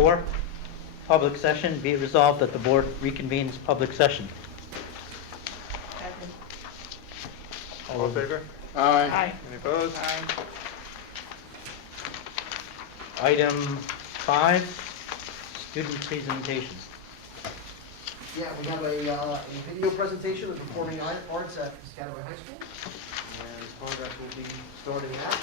4, public session. Be it resolved that the board reconvenes public session. Second. All in favor? Aye. Any opposed? Aye. Item 5, student presentations. Yeah, we have a video presentation of performing arts at Piscataway High School, and progress will be starting out.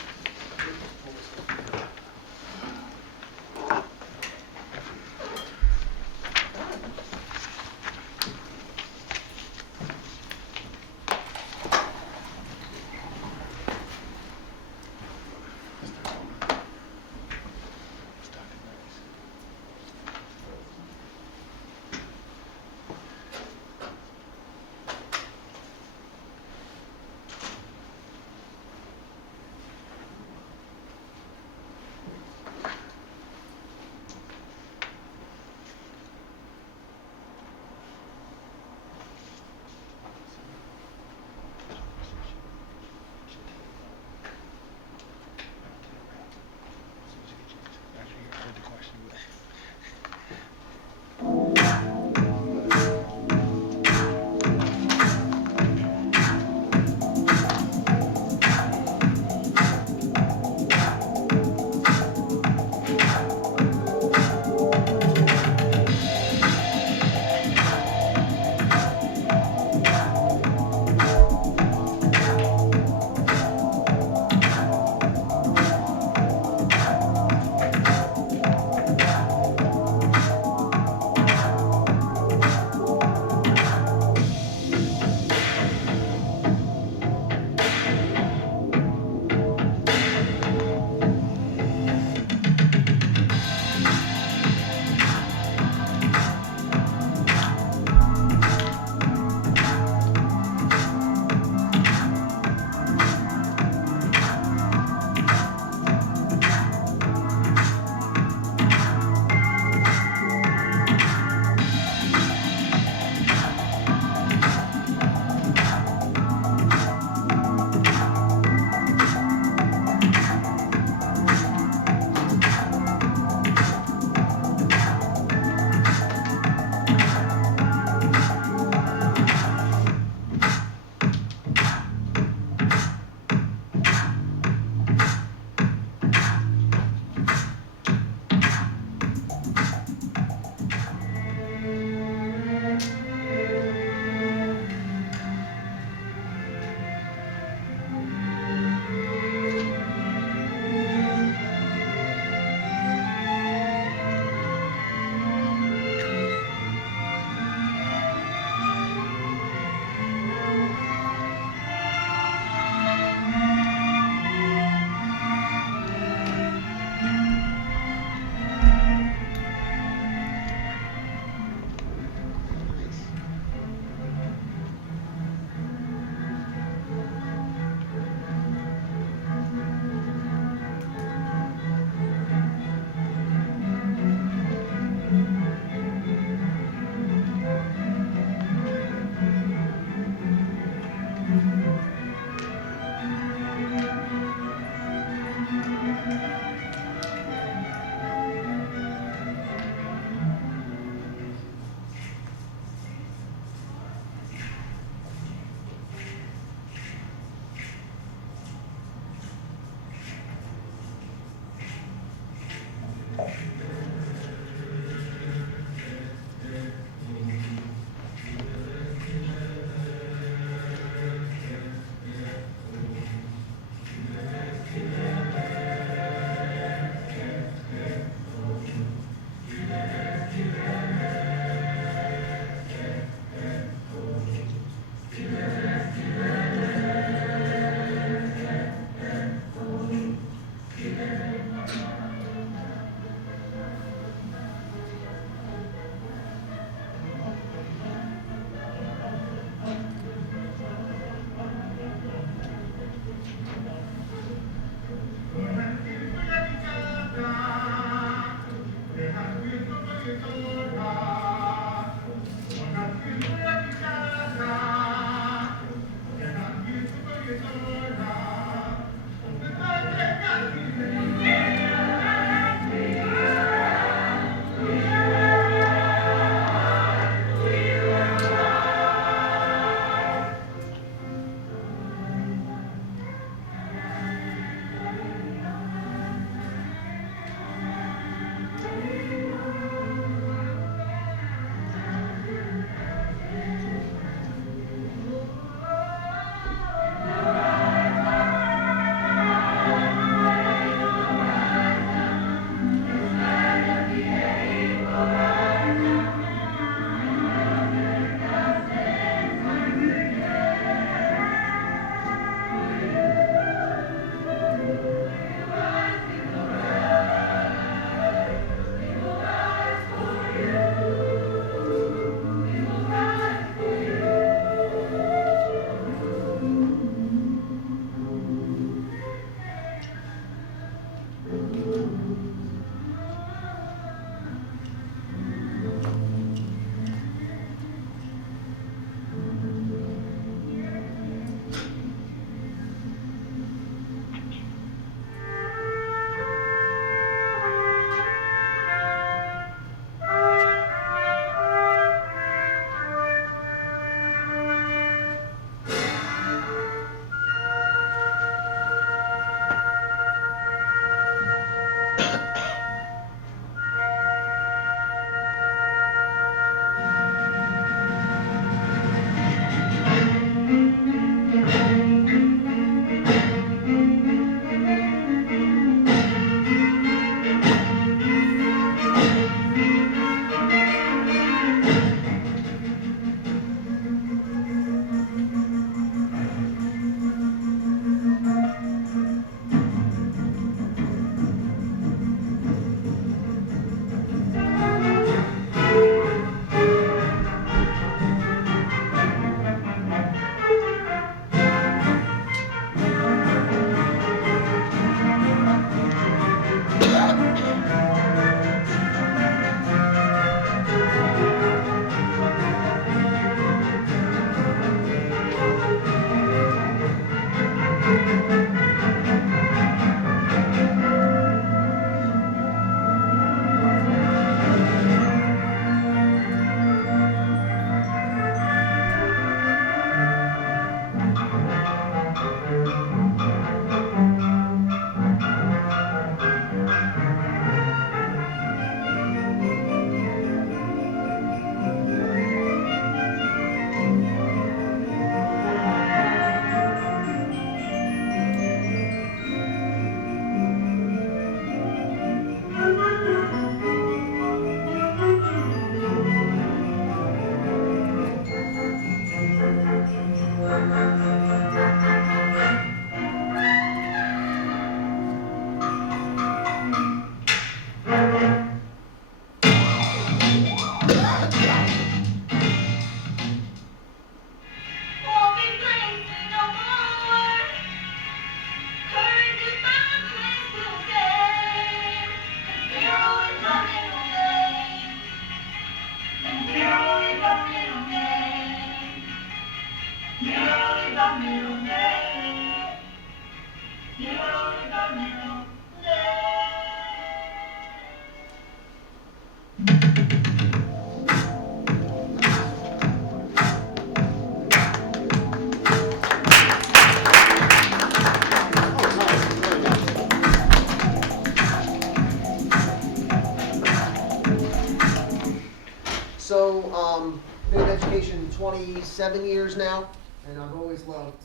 So, been in education 27 years now, and I've always loved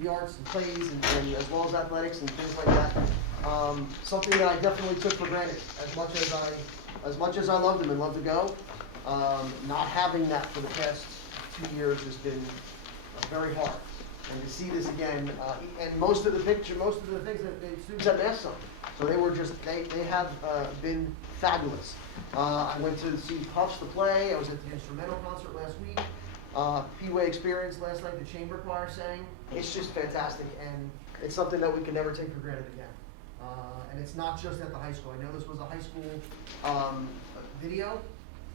the arts and plays, and as well as athletics and things like that. Something that I definitely took for granted, as much as I loved them and loved to go. Not having that for the past 2 years has been very hard. And to see this again, and most of the things that the students have asked on. So they have been fabulous. I went to see Puffs the play, I was at the instrumental concert last week. P-Way Experience last night, the chamber choir sang. It's just fantastic, and it's something that we can never take for granted again. And it's not just at the high school. I know this was a high school video,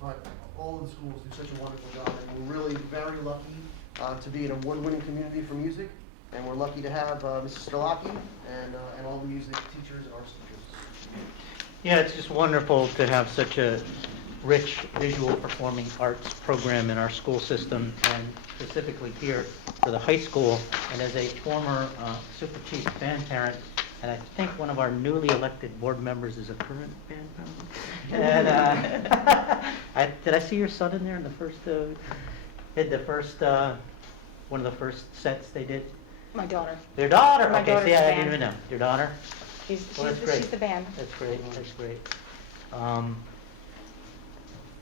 but all of the schools do such a wonderful job, and we're really very lucky to be an award-winning community for music, and we're lucky to have Mrs. Strelacki and all the music teachers and arts teachers. Yeah, it's just wonderful to have such a rich visual performing arts program in our school system, and specifically here for the high school. And as a former Super Chief band parent, and I think one of our newly elected board members is a current band parent. And did I see your son in there in the first, did the first, one of the first sets they did? My daughter. Their daughter? My Okay, daughter's see, I band. didn't even know. Your daughter? Well, that's great. She's the band. That's great, that's great.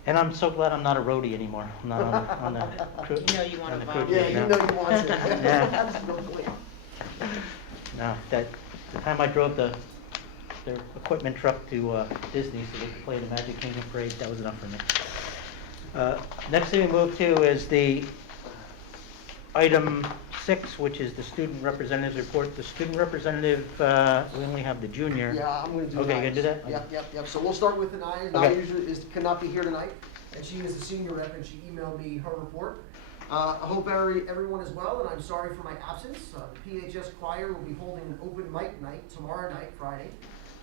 And I'm so glad I'm not a roadie anymore. I'm not on the crew. You know you want on to the crew vote. Yeah, team you now. know you want to. Yeah. Absolutely. No, the time I drove their equipment truck to Disney so they could play the Magic Kingdom Parade, that was enough for me. Next thing we move to is the item 6, which is the student representative's report. The student representative, we only have the junior. Yeah, I'm gonna do Okay, you gonna do that? Yep. So we'll start with Anaya. Okay. Anaya usually cannot be here tonight, and she is the senior rep, and she emailed me her report. I hope everyone is well, and I'm sorry for my absence. The PHS choir will be holding an open mic night tomorrow night, Friday.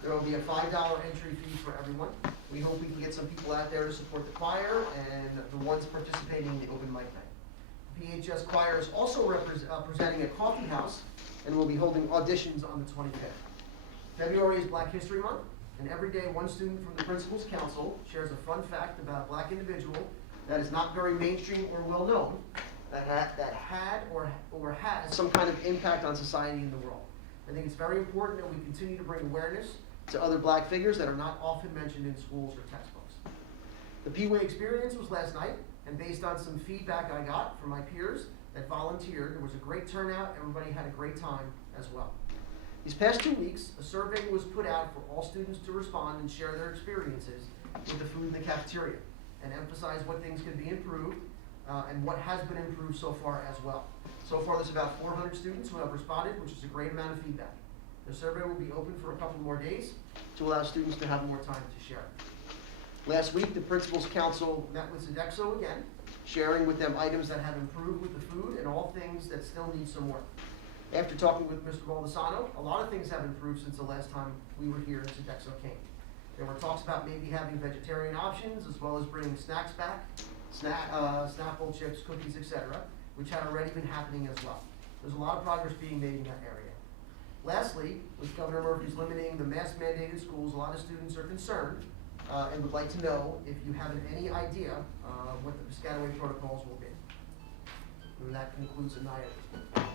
There will be a $5 entry fee for everyone. We hope we can get some people out there to support the choir and the ones participating in the open mic night. PHS choir is also presenting a coffee house, and will be holding auditions on the 25th. February is Black History Month, and every day one student from the Principal's Council shares a fun fact about a black individual that is not very mainstream or well known, that had or has some kind of impact on society and the world. I think it's very important that we continue to bring awareness to other black figures that are not often mentioned in schools or textbooks. The P-Way Experience was last night, and based on some feedback I got from my peers that volunteered, there was a great turnout. Everybody had a great time as well. These past 2 weeks, a survey was put out for all students to respond and share their experiences with the food in the cafeteria, and emphasize what things could be improved and what has been improved so far as well. So far, there's about 400 students who have responded, which is a great amount of feedback. The survey will be open for a couple more days to allow students to have more time to share. Last week, the Principal's Council met with Sodexo again, sharing with them items that have improved with the food and all things that still need some work. After talking with Mr. Baldessano, a lot of things have improved since the last time we were here and Sodexo came. There were talks about maybe having vegetarian options, as well as bringing snacks back, Snapple chips, cookies, etc., which had already been happening as well. There's a lot of progress being made in that area. Lastly, with Governor Murphy's limiting the mask mandated schools, a lot of students are concerned and would like to know if you have any idea what the Piscataway protocols will be. And that concludes Anaya.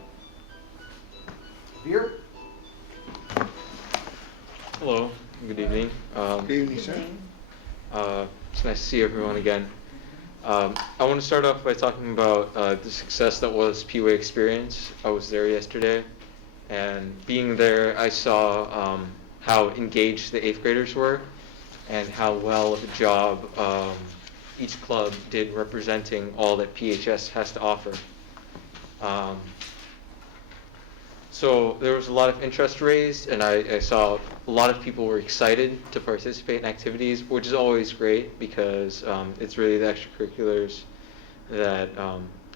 Veer? Hello, good evening. Good evening, sir. It's nice to see everyone again. I want to start off by talking about the success that was P-Way Experience. I was there yesterday, and being there, I saw how engaged the 8th graders were, and how well of a job each club did representing all that PHS has to offer. So there was a lot of interest raised, and I saw a lot of people were excited to participate in activities, which is always great because it's really the extracurriculars that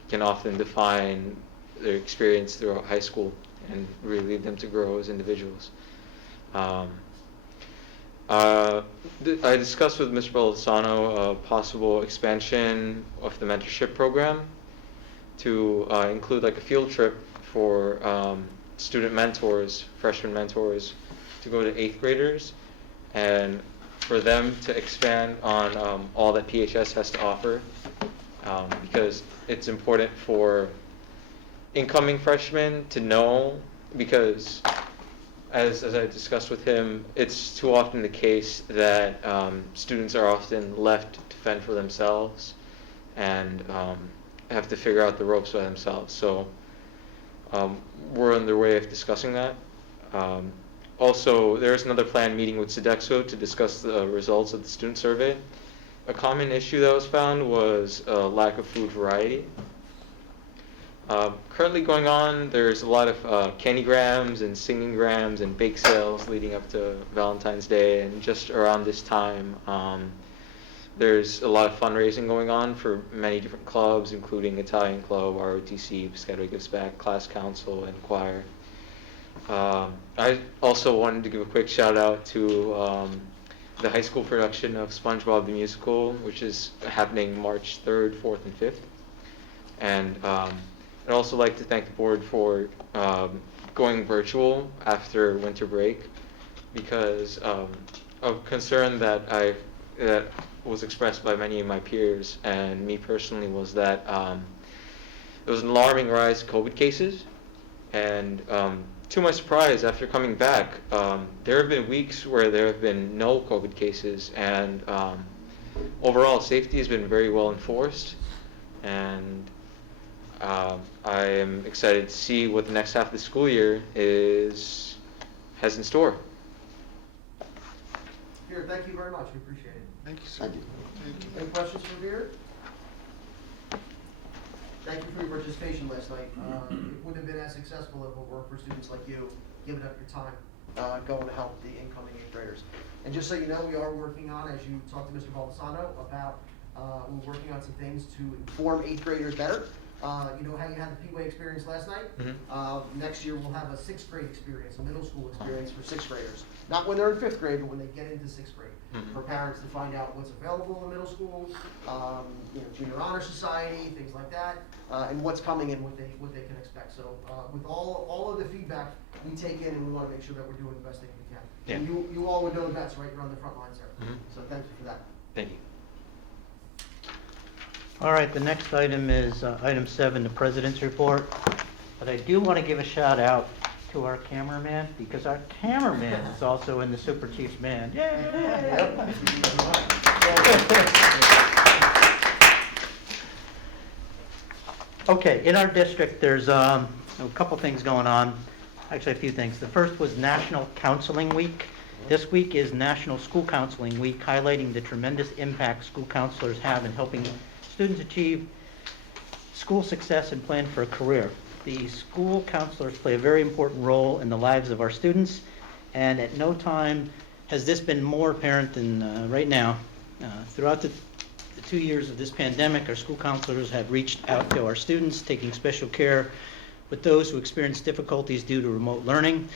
can often define their experience throughout high school and really lead them to grow as individuals. I discussed with Mr. Baldessano a possible expansion of the mentorship program to include like a field trip for student mentors, freshman mentors, to go to 8th graders and for them to expand on all that PHS has to offer, because it's important for incoming freshmen to know, because as I discussed with him, it's too often the case that students are often left to fend for themselves and have to figure out the ropes by themselves. So we're on the way of discussing that. Also, there's another planned meeting with Sodexo to discuss the results of the student survey. A common issue that was found was lack of food variety. Currently going on, there's a lot of candygrams and singinggrams and bake sales leading up to Valentine's Day, and just around this time, there's a lot of fundraising going on for many different clubs, including Italian Club, ROTC, Piscataway Gives Back, Class Council, and Choir. I also wanted to give a quick shout out to the high school production of SpongeBob the Musical, which is happening March 3rd, 4th, and 5th. And I'd also like to thank the board for going virtual after winter break, because of concern that was expressed by many of my peers and me personally was that there was an alarming rise in COVID cases. And to my surprise, after coming back, there have been weeks where there have been no COVID cases, and overall safety has been very well enforced. And I am excited to see what the next half of the school year has in store. Beard, thank you very much, we appreciate it. Thank you, sir. Any questions for Beard? Thank you for your participation last night. It wouldn't have been as successful if it weren't for students like you giving up your time, going to help the incoming 8th graders. And just so you know, we are working on, as you talked to Mr. Baldessano about, we're working on some things to inform 8th graders better. You know how you had the P-Way experience last night? Mm-hmm. Next year we'll have a 6th grade experience, a middle school experience for 6th graders. Not when they're in 5th grade, but when they get into 6th grade. Mm-hmm. For parents to find out what's available in middle school, you know, junior honor society, things like that, and what's coming and what they can expect. So with all of the feedback we take in, and we want to make sure that we're doing the best thing we can. Yeah. And you all would know the best, right? You're on the front lines there. Mhm. So thank you for that. Thank you. All right, the next item is item 7, the President's Report. But I do want to give a shout out to our cameraman, because our cameraman is also in the Super Chiefs band. Yay! Okay, in our district, there's a couple things going on, actually a few things. The first was National Counseling Week. This week is National School Counseling Week, highlighting the tremendous impact school counselors have in helping students achieve school success and plan for a career. The school counselors play a very important role in the lives of our students, and at no time has this been more apparent than right now. Throughout the 2 years of this pandemic, our school counselors have reached out to our students, taking special care with those who experience difficulties due to remote learning,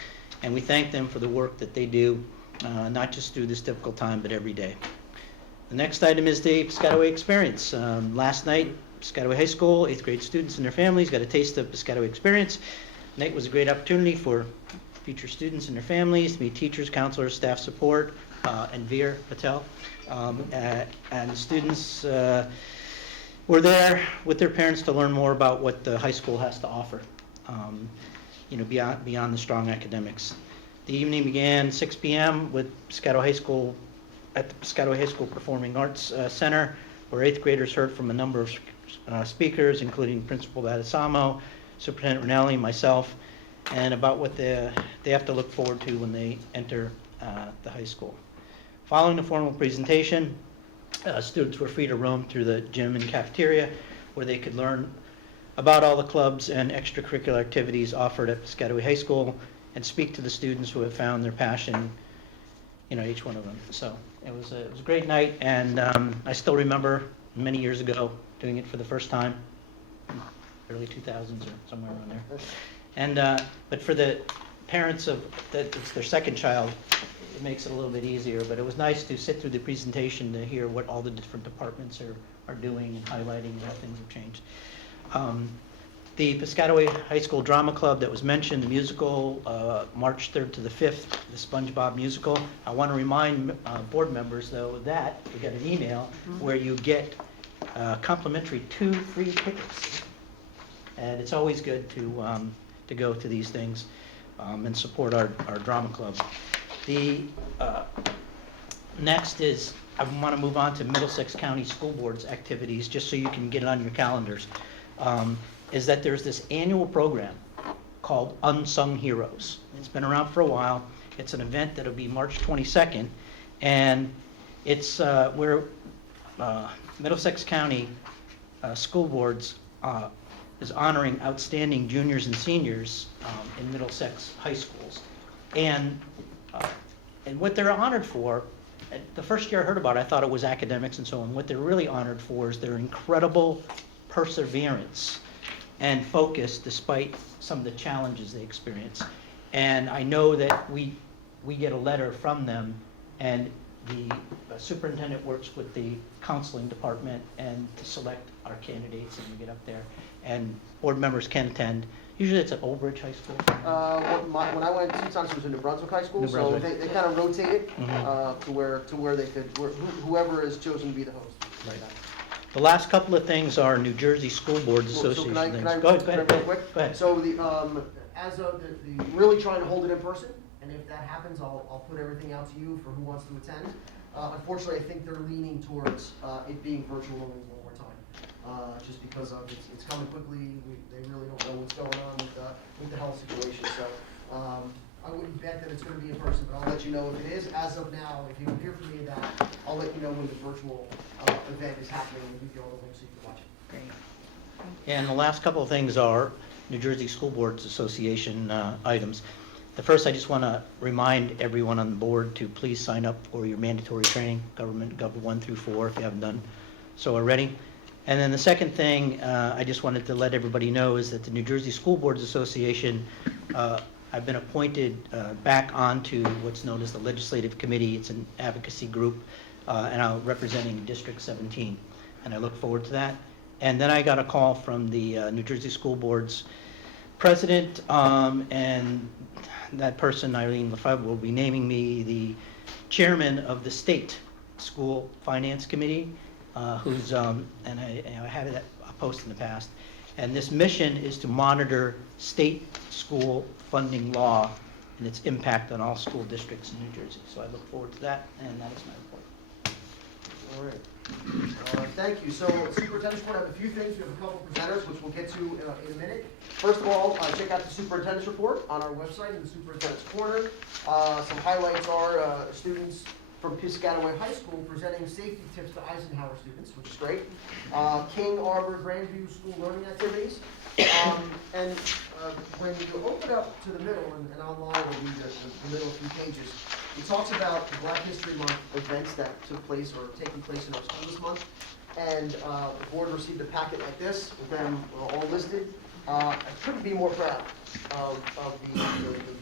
and we thank them for the work that they do, not just through this difficult time, but every day. The next item is the Piscataway Experience. Last night, Piscataway High School, 8th grade students and their families got a taste of Piscataway Experience. Night was a great opportunity for future students and their families to meet teachers, counselors, staff support, and Veer Patel. And the students were there with their parents to learn more about what the high school has to offer, you know, beyond the strong academics. The evening began 6 p.m. with Piscataway High School at the Piscataway High School Performing Arts Center, where 8th graders heard from a number of speakers, including Principal Badasamo, Superintendent Rinelli, myself, and about what they have to look forward to when they enter the high school. Following the formal presentation, students were free to roam through the gym and cafeteria, where they could learn about all the clubs and extracurricular activities offered at Piscataway High School, and speak to the students who have found their passion, you know, each one of them. So it was a great night, and I still remember many years ago doing it for the first time, early 2000s or somewhere around there. And but for the parents of that, it's their second child, it makes it a little bit easier. But it was nice to sit through the presentation to hear what all the different departments are doing and highlighting how things have changed. The Piscataway High School Drama Club that was mentioned, the musical, March 3rd to the 5th, the SpongeBob musical. I want to remind board members, though, that we got an email where you get complimentary 2 free tickets. And it's always good to go to these things and support our drama club. The next is, I want to move on to Middlesex County School Board's activities, just so you can get it on your calendars. Is that there's this annual program called Unsung Heroes. It's been around for a while. It's an event that'll be March 22nd, and it's where Middlesex County School Boards is honoring outstanding juniors and seniors in Middlesex high schools. And what they're honored for, the first year I heard about it, I thought it was academics and so on. What they're really honored for is their incredible perseverance and focus despite some of the challenges they experience. And I know that we get a letter from them, and the superintendent works with the counseling department and to select our candidates, and we get up there. And board members can attend. Usually it's at Old Bridge High School. When I went 2 times, it was in New Brunswick High School, New so Brunswick. they kind of rotated Mhm. to where they could, whoever is chosen to be the host. Right. The last couple of things are New Jersey School Boards So Association can I things. Go ahead. real quick? Go ahead. So as of the really trying to hold it in person, and if that happens, I'll put everything out to you for who wants to attend. Unfortunately, I think they're leaning towards it being virtual only one more time, just because of it's coming quickly. They really don't know what's going on with the health situation. So I wouldn't bet that it's going to be in person, but I'll let you know if it is. As of now, if you don't hear from me that, I'll let you know when the virtual event is happening and give you all the links so you can watch it. And the last couple of things are New Jersey School Boards Association items. The first, I just want to remind everyone on the board to please sign up for your mandatory training, Government Gov 1 through 4, if you haven't done so already. And then the second thing I just wanted to let everybody know is that the New Jersey School Boards Association, I've been appointed back onto what's known as the Legislative Committee. It's an advocacy group, and I'm representing District 17, and I look forward to that. And then I got a call from the New Jersey School Board's president, and that person, Eileen Lefebvre, will be naming me the chairman of the State School Finance Committee, who's, and I had it a post in the past, and this mission is to monitor state school funding law and its impact on all school districts in New Jersey. So I look forward to that, and that is my report. All right. Thank you. So Superintendent's Report, I have a few things. We have a couple presenters, which we'll get to in a minute. First of all, check out the Superintendent's Report on our website in the Superintendent's Corner. Some highlights are students from Piscataway High School presenting safety tips to Eisenhower students, which is great. King Arbor Grandview School Learning Activities. When you open up to the middle, and online we'll read the middle few pages, it talks about the Black History Month events that took place or taking place in our school this month. And the board received a packet like this with them all listed. I couldn't be more proud of the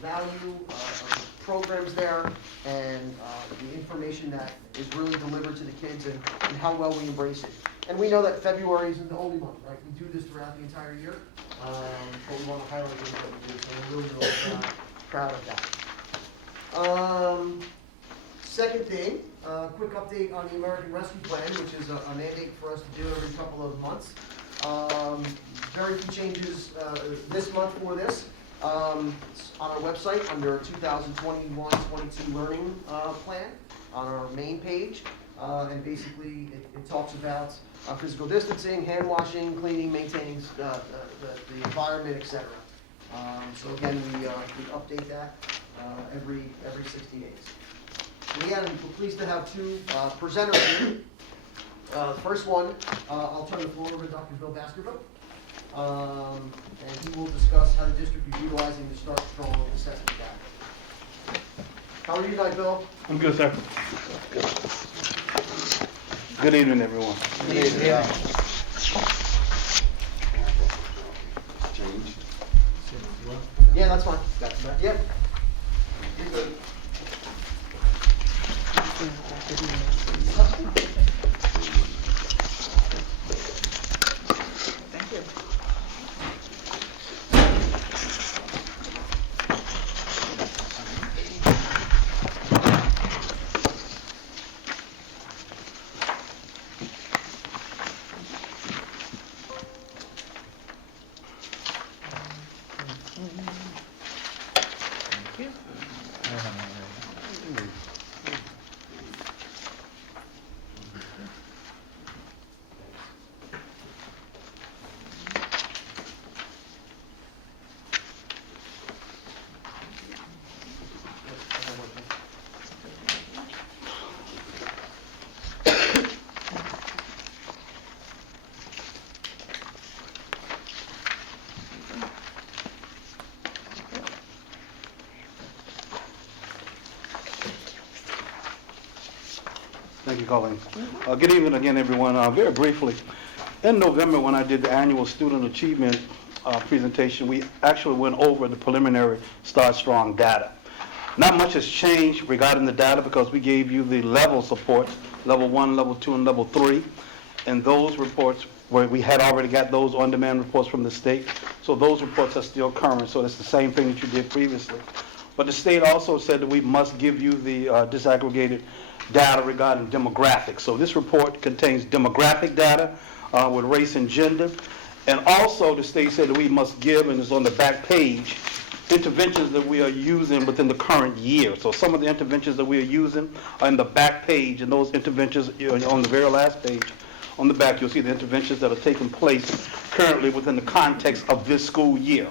value of the programs there and the information that is really delivered to the kids and how well we embrace it. And we know that February isn't the only month, right? We do this throughout the entire year, but we want to highlight things that we do, so we're really, really proud of that. Second thing, quick update on the American Rescue Plan, which is a mandate for us to do every couple of months. Very few changes this month for this. It's on our website under 2021-22 Learning Plan on our main page. And basically, it talks about physical distancing, hand washing, cleaning, maintaining the environment, etc. So again, we update that every 60 days. And again, we're pleased to have two presenters here. The first one, I'll turn the floor over to Dr. Bill Baskerville. And he will discuss how the district is utilizing the Start Strong assessment data. How are you tonight, Bill? I'm good, sir. Good evening, everyone. Good evening. Yeah, that's fine. Yep. You're good. Thank you, Colleen. Good evening again, everyone. Very briefly, in November, when I did the annual student achievement presentation, we actually went over the preliminary Start Strong data. Not much has changed regarding the data because we gave you the level support, level 1, level 2, and level 3. And those reports, where we had already got those on-demand reports from the state, so those reports are still current. So it's the same thing that you did previously. But the state also said that we must give you the disaggregated data regarding demographics. So this report contains demographic data with race and gender. And also the state said that we must give, and it's on the back page, interventions that we are using within the current year. So some of the interventions that we are using are in the back page, and those interventions on the very last page. On the back, you'll see the interventions that are taking place currently within the context of this school year.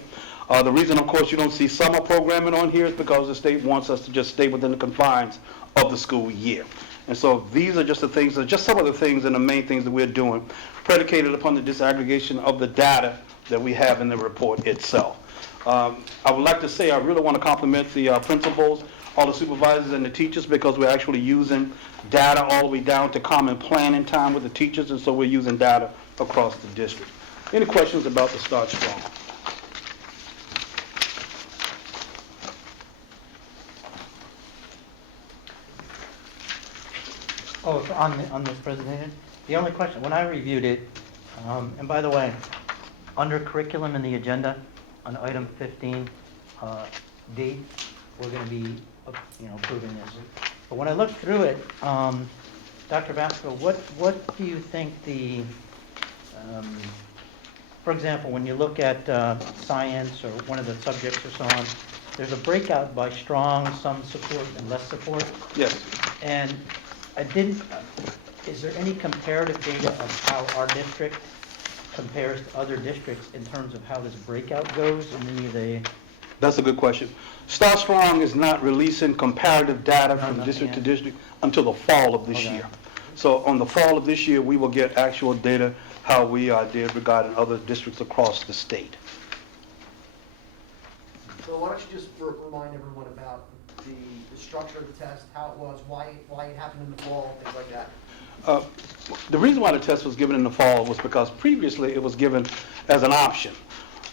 The reason, of course, you don't see summer programming on here is because the state wants us to just stay within the confines of the school year. And so these are just the things, just some of the things and the main things that we're doing, predicated upon the disaggregation of the data that we have in the report itself. I would like to say I really want to compliment the principals, all the supervisors and the teachers, because we're actually using data all the way down to common planning time with the teachers, and so we're using data across the district. Any questions about the Start Strong? Oh, so on this presentation, the only question, when I reviewed it, and by the way, under curriculum in the agenda, on item 15, D, we're going to be, approving this. But when I looked through it, Dr. Basco, what do you think the, for example, when you look at science or one of the subjects or so on, there's a breakout by strong, some support, and less support. Yes. And I didn't, is there any comparative data of how our district compares to other districts in terms of how this breakout goes in any of the? That's a good question. Start Strong is not releasing comparative data from nothing district to yet. district until the fall of this Okay. year. So on the fall of this year, we will get actual data how we did regarding other districts across the state. So why don't you just remind everyone about the structure of the test, how it was, why it happened in the fall, things like that. The reason why the test was given in the fall was because previously it was given as an option.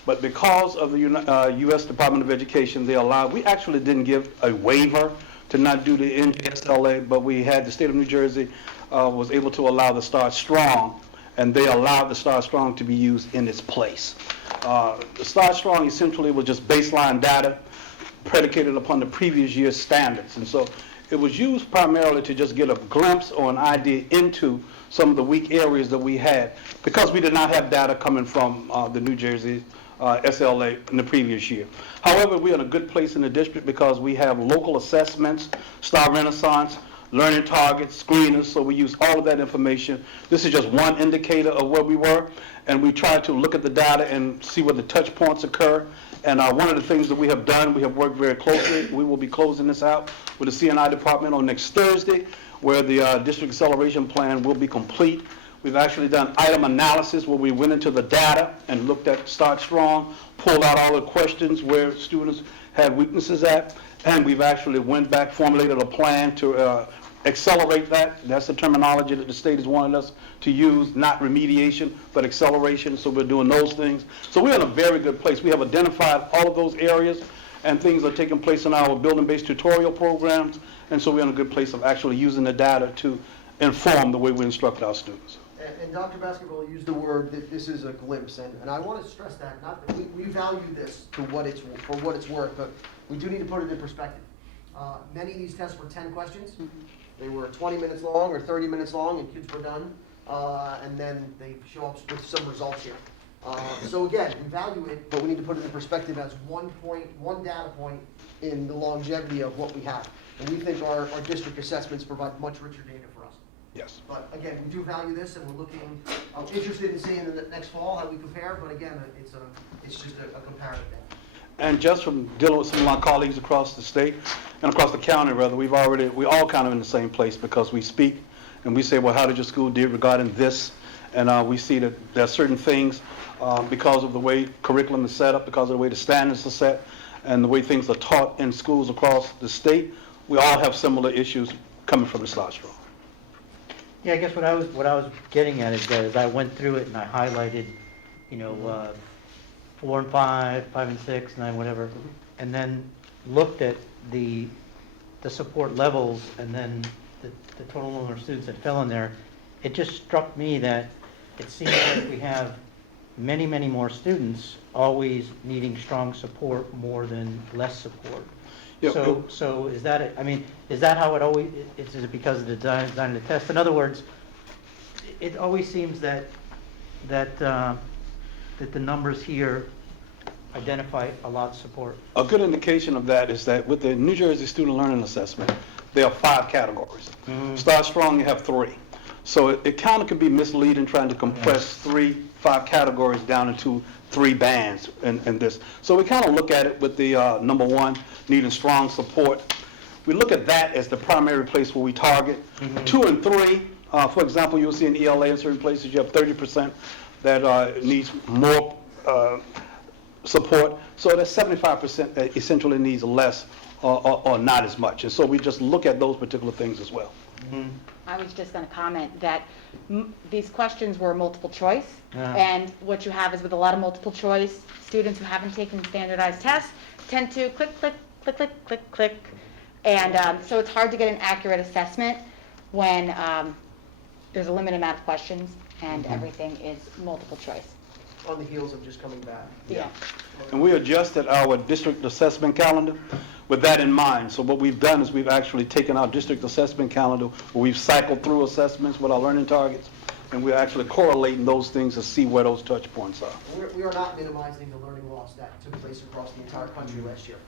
But because of the U.S. Department of Education, we actually didn't give a waiver to not do the NJSLA, but we had, the state of New Jersey was able to allow the Start Strong, and they allowed the Start Strong to be used in its place. The Start Strong essentially was just baseline data predicated upon the previous year's standards. And so it was used primarily to just get a glimpse or an idea into some of the weak areas that we had, because we did not have data coming from the New Jersey SLA in the previous year. However, we're in a good place in the district because we have local assessments, Star Renaissance, learning targets, screeners, so we use all of that information. This is just one indicator of where we were, and we try to look at the data and see where the touch points occur. And one of the things that we have done, we have worked very closely. We will be closing this out with the C&I department on next Thursday, where the district acceleration plan will be complete. We've actually done item analysis where we went into the data and looked at Start Strong, pulled out all the questions where students had weaknesses at, and we've actually went back, formulated a plan to accelerate that. That's the terminology that the state has wanted us to use, not remediation, but acceleration. So we're doing those things. So we're in a very good place. We have identified all of those areas, and things are taking place in our building-based tutorial programs. And so we're in a good place of actually using the data to inform the way we instruct our students. And Dr. Basketball used the word that this is a glimpse, and I want to stress that, not that we value this for what it's worth, but we do need to put it in perspective. Many of these tests were 10 questions. They were 20 minutes long or 30 minutes long, and kids were done, and then they show up with some results here. So again, we value it, but we need to put it in perspective as one data point in the longevity of what we have. And we think our district assessments provide much richer data for us. Yes. But again, we do value this, and we're interested in seeing in the next fall how we compare, but again, it's just a comparative data. And just from dealing with some of my colleagues across the state, and across the county rather, we're all kind of in the same place, because we speak and we say, well, how did your school do regarding this? And we see that there are certain things because of the way curriculum is set up, because of the way the standards are set, and the way things are taught in schools across the state, we all have similar issues coming from the Start Strong. Yeah, I guess what I was getting at is that as I went through it and I highlighted, 4 and 5, 5 and 6, 9, whatever, and then looked at the support levels and then the total number of students that fell in there, it just struck me that it seems like we have many, many more students always needing strong support more than less support. Yeah, So is that, is that how it always, is it because of the design of the test? In other words, it always seems that the numbers here identify a lot of support. A good indication of that is that with the New Jersey Student Learning Assessment, there are 5 categories. Start Strong, you have 3. So it kind of can be misleading trying to compress 5 categories down into 3 bands in this. So we kind of look at it with the number 1, needing strong support. We look at that as the primary place where we target. 2 and 3, for example, you'll see in ELA in certain places you have 30% that needs more support. So that's 75% that essentially needs less or not as much. And so we just look at those particular things as well. I was just going to comment that these questions were multiple choice, Yeah. and what you have is with a lot of multiple choice, students who haven't taken standardized tests tend to click, click, click, click, click, click, and so it's hard to get an accurate assessment when there's a limited amount of questions and everything is multiple choice. On the heels of just coming back. Yeah. And we adjusted our district assessment calendar with that in mind. So what we've done is we've actually taken our district assessment calendar, where we've cycled through assessments with our learning targets, and we're actually correlating those things to see where those touch points are. We are not minimizing the learning loss that took place across the entire country last year.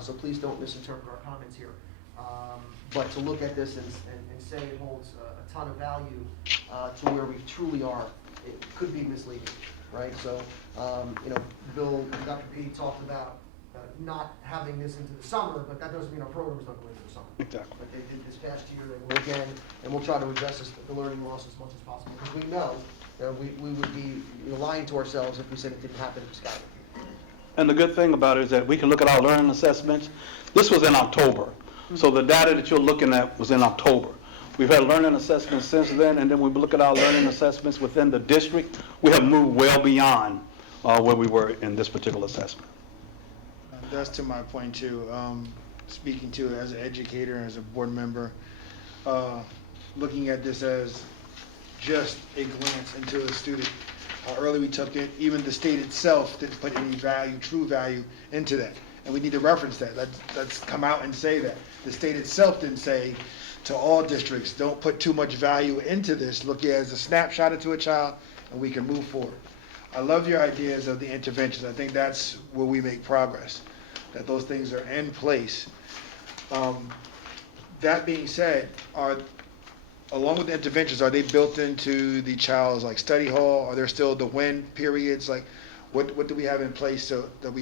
So please don't misinterpret our comments here. But to look at this and say it holds a ton of value to where we truly are, it could be misleading, right? So, Bill, Dr. P talked about not having this into the summer, but that doesn't mean our programs don't go into the summer. Exactly. But they did this past year, they will again, and we'll try to address the learning loss as much as possible, because we know we would be lying to ourselves if we said it didn't happen at Piscataway. And the good thing about it is that we can look at our learning assessments. This was in October. So the data that you're looking at was in October. We've had learning assessments since then, and then we look at our learning assessments within the district. We have moved well beyond where we were in this particular assessment. That's to my point too. Speaking to it as an educator and as a board member, looking at this as just a glance into a student, how early we took it. Even the state itself didn't put any value, true value, into that, and we need to reference that. Let's come out and say that the state itself didn't say to all districts, don't put too much value into this. Look at it as a snapshot into a child, and we can move forward. I love your ideas of the interventions. I think that's where we make progress, that those things are in place. That being said, along with the interventions, are they built into the child's study hall? Are there still the win periods? What do we have in place so that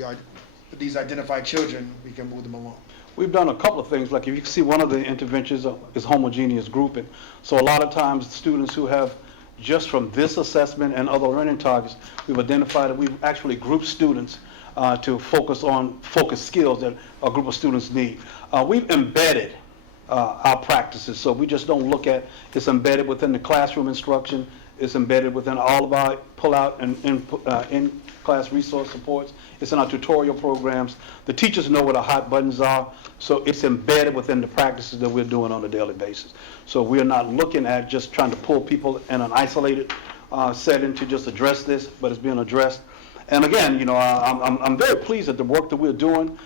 these identified children, we can move them along? We've done a couple of things. Like if you can see, one of the interventions is homogeneous grouping. So a lot of times students who have just from this assessment and other learning targets, we've identified that we've actually grouped students to focus on focused skills that a group of students need. We've embedded our practices, so we just don't look at it's embedded within the classroom instruction, it's embedded within all of our pull-out and in-class resource supports, it's in our tutorial programs. The teachers know what our hot buttons are, so it's embedded within the practices that we're doing on a daily basis. So we're not looking at just trying to pull people in an isolated setting to just address this, but it's being addressed. And again, I'm very pleased at the work that we're doing.